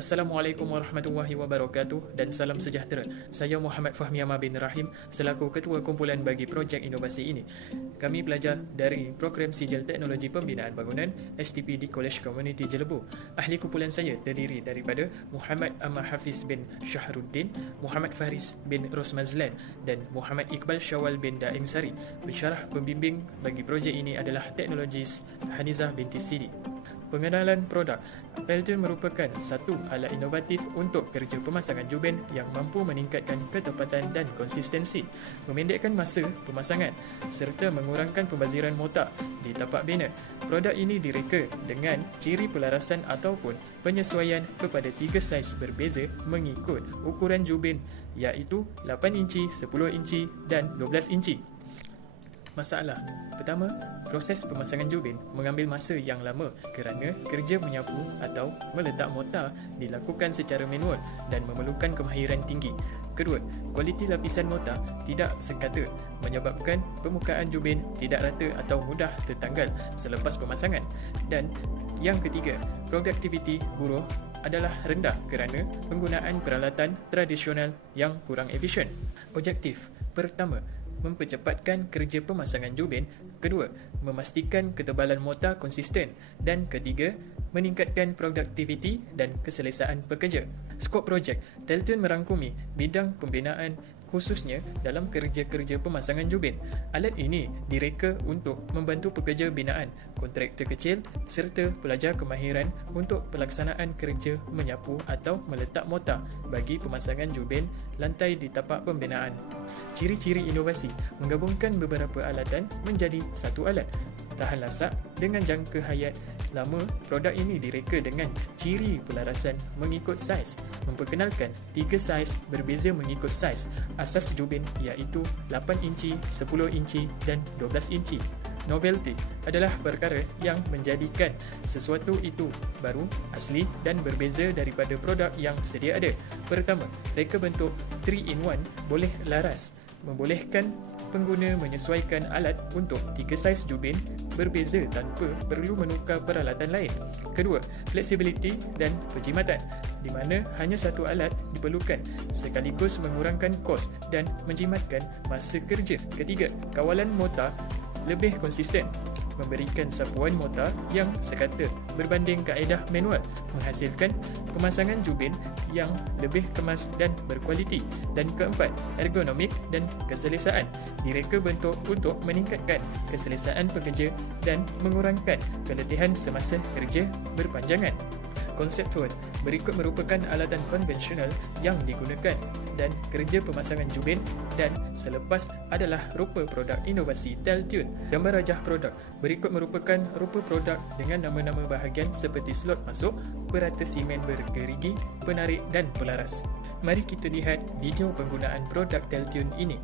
Assalamualaikum warahmatullahi wabarakatuh dan salam sejahtera. Saya Muhammad Fahmi Amar bin Rahim selaku Ketua Kumpulan bagi projek inovasi ini. Kami belajar dari program Sijil Teknologi Pembinaan Bangunan STP di College Community Jelebu. Ahli kumpulan saya terdiri daripada Muhammad Ammar Hafiz bin Shahruddin, Muhammad Faris bin Rosmazlan dan Muhammad Iqbal Syawal bin Daeng Sari. Pensyarah pembimbing bagi projek ini adalah teknologis Hanizah binti Sidi. Pengenalan produk. Teltune merupakan satu alat inovatif untuk kerja pemasangan juben yang mampu meningkatkan ketepatan dan konsistensi, memendekkan masa pemasangan serta mengurangkan pembaziran motar di tapak bina. Produk ini direka dengan ciri pelarasan ataupun penyesuaian kepada 3 saiz berbeza mengikut ukuran juben iaitu 8 inci, 10 inci dan 12 inci. Masalah pertama, proses pemasangan juben mengambil masa yang lama kerana kerja menyapu atau meletak mortar dilakukan secara manual dan memerlukan kemahiran tinggi. Kedua, kualiti lapisan mortar tidak sekata menyebabkan permukaan juben tidak rata atau mudah tertanggal selepas pemasangan. Dan yang ketiga, produktiviti buruh adalah rendah kerana penggunaan peralatan tradisional yang kurang efisien. Objektif pertama, mempercepatkan kerja pemasangan juben. Kedua, memastikan ketebalan mortar konsisten. Dan ketiga, meningkatkan produktiviti dan keselesaan pekerja. Skop projek. Teltune merangkumi bidang pembinaan khususnya dalam kerja-kerja pemasangan juben. Alat ini direka untuk membantu pekerja binaan, kontraktor kecil serta pelajar kemahiran untuk pelaksanaan kerja menyapu atau meletak mortar bagi pemasangan juben lantai di tapak pembinaan. Ciri-ciri inovasi menggabungkan beberapa alatan menjadi satu alat. Tahan lasak dengan jangka hayat lama. Produk ini direka dengan ciri pelarasan mengikut saiz, memperkenalkan 3 saiz berbeza mengikut saiz asas juben iaitu 8 inci, 10 inci dan 12 inci. Novelty adalah perkara yang menjadikan sesuatu itu baru, asli dan berbeza daripada produk yang sedia ada. Pertama, reka bentuk 3-in-1 boleh laras, membolehkan pengguna menyesuaikan alat untuk 3 saiz juben berbeza tanpa perlu menukar peralatan lain. Kedua, flexibility dan perjimatan, di mana hanya satu alat diperlukan sekaligus mengurangkan kos dan menjimatkan masa kerja. Ketiga, kawalan mortar lebih konsisten, memberikan sapuan mortar yang sekata berbanding kaedah manual, menghasilkan pemasangan juben yang lebih kemas dan berkualiti. Dan keempat, ergonomik dan keselesaan, direka bentuk untuk meningkatkan keselesaan pekerja dan mengurangkan keletihan semasa kerja berpanjangan. Konseptual, berikut merupakan alatan konvensional yang digunakan dan kerja pemasangan juben dan selepas adalah rupa produk inovasi Teltune. Gambar rajah produk, berikut merupakan rupa produk dengan nama-nama bahagian seperti slot masuk, perata simen bergerigi, penarik dan pelaras. Mari kita lihat video penggunaan produk Teltune ini.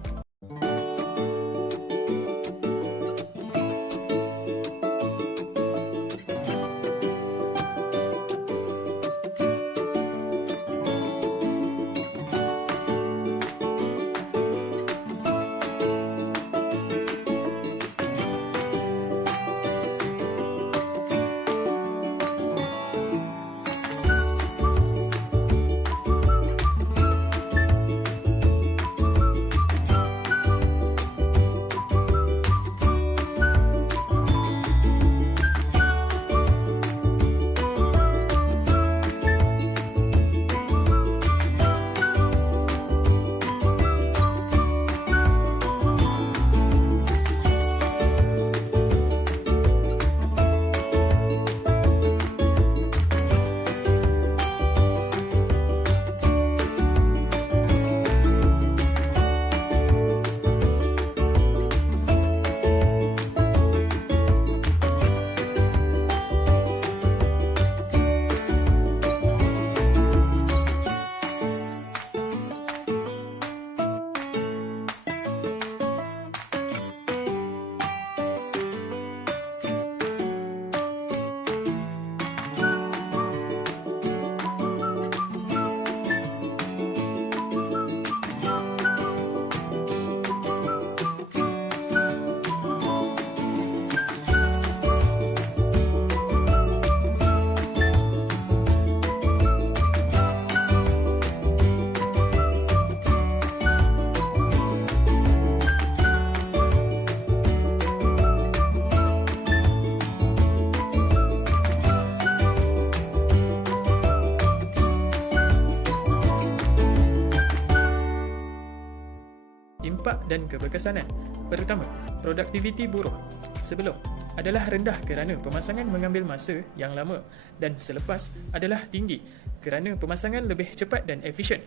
impak dan keberkesanan. Pertama, produktiviti buruh. Sebelum adalah rendah kerana pemasangan mengambil masa yang lama dan selepas adalah tinggi kerana pemasangan lebih cepat dan efisien.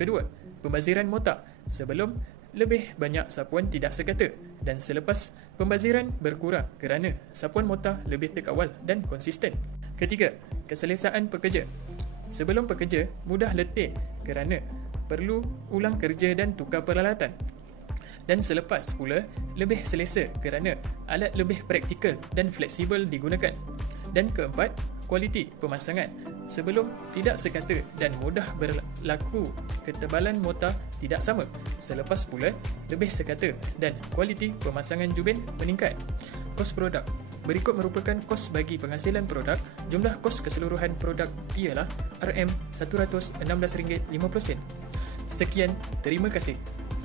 Kedua, pembaziran mota. Sebelum lebih banyak sapuan tidak sekata dan selepas pembaziran berkurang kerana sapuan mota lebih terkawal dan konsisten. Ketiga, keselesaan pekerja. Sebelum pekerja mudah letih kerana perlu ulang kerja dan tukar peralatan. Dan selepas pula lebih selesa kerana alat lebih praktikal dan fleksibel digunakan. Dan keempat, kualiti pemasangan. Sebelum tidak sekata dan mudah berlaku ketebalan mota tidak sama. Selepas pula lebih sekata dan kualiti pemasangan jubin meningkat. Kos produk. Berikut merupakan kos bagi penghasilan produk. Jumlah kos keseluruhan produk ialah RM RM116.50. Sekian, terima kasih.